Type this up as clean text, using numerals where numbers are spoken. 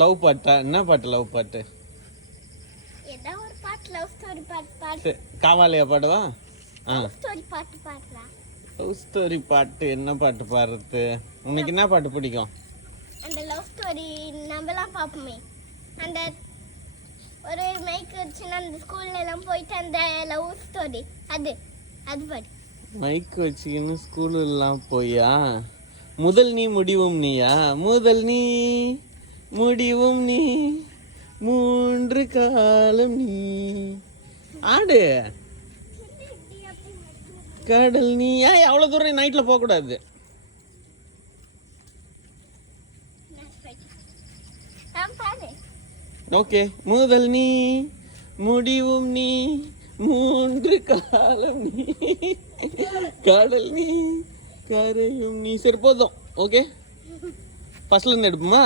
Love பாட்டா? என்ன பாட்டு லவ் பாட்டு? ஏதோ ஒரு பாட்டு லவ் ஸ்டோரி பாட்டு பாடு. காவாலியா பாடுவா? லவ் ஸ்டோரி பாட்டு பாடுறா. லவ் ஸ்டோரி பாட்டு என்ன பாட்டு பாடுறது? உனக்கு என்ன பாட்டு பிடிக்கும்? அந்த லவ் ஸ்டோரி நம்மலாம் பார்ப்போமே, அந்த ஒரு மைக் வச்சுன்னா அந்த ஸ்கூல்ல எல்லாம் போயிட்டு அந்த லவ் ஸ்டோரி அது அது பாடு. மைக் வச்சுக்கின்னு ஸ்கூலெல்லாம் போயா? முதல் நீ முடிவும் நீயா? முதல் நீ முடிவும் நீ, மூன்று காலம் நீ. ஆடு. கடல் நீ. ஏன் அவ்வளோ தூரம் நைட்டில் போகக்கூடாது? ஓகே. முதல் நீ முடிவும் நீ, மூன்று காலம் நீ, கடல் நீ கரையும் நீ. சரி போதும். ஓகே, ஃபர்ஸ்ட்ல இருந்து எடுப்போமா?